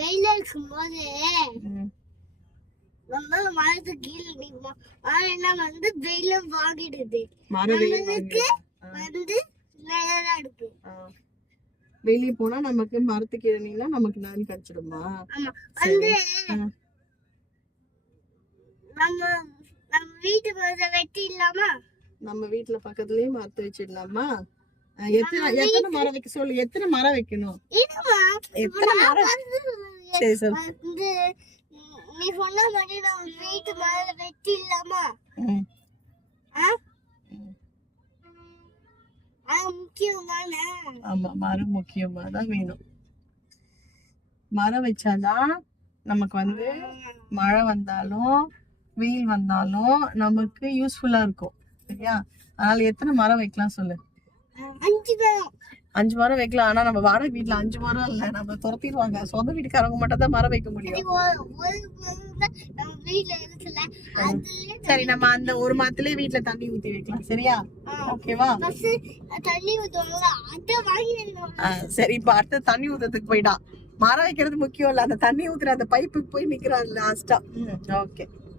வெயில இருக்கும் போது நம்ம மரத்து கீழே நிற்போம். ஆனா வந்து வெயில வாங்கிடுது, நம்மளுக்கு வந்து நேரா இருக்கு. வெளியே போனா நமக்கு மரத்துக்கு இறங்கினா நமக்கு நிழல் கிடைச்சிடுமா? ஆமா, வந்து நம்ம நம்ம வீட்டு பக்கத்துல வெட்டி இல்லாமா, நம்ம வீட்டுல பக்கத்துலயே மரத்தை வச்சிடலாமா? எத்தனை மரம் வைக்க சொல்லு, எத்தனை மரம் வைக்கணும்? எத்தனை மரம்? சரி சார், நீ சொன்ன மாதிரி நம்ம வீட்டு மேல வெட்டி இல்லாமா? முக்கியம் தானே? ஆமா, மரம் முக்கியமா தான் வேணும். மரம் வச்சாதான் நமக்கு வந்து மழை வந்தாலும் வெயில் வந்தாலும் நமக்கு யூஸ்ஃபுல்லா இருக்கும், சரியா? அதனால எத்தனை மரம் வைக்கலாம் சொல்லு? 5 மரம் வைக்கலாம். ஆனா நம்ம வாடகை வீட்டுல 5 மரம் இல்ல, நம்ம துரத்திடுவாங்க. சொந்த வீட்டுக்காரங்க மட்டும் தான் மரம் வைக்க முடியும். சரி, நம்ம அந்த ஒரு மரத்திலே வீட்டுல தண்ணி ஊத்தி வைக்கலாம், சரியா? ஓகேவா? சரி, இப்ப அடுத்த தண்ணி ஊத்துறதுக்கு போயிட்டான். மரம் வைக்கிறது முக்கியம் இல்ல, அந்த தண்ணி ஊத்துற அந்த பைப்புக்கு போய் நிக்கிறான் லாஸ்டா. ஓகே.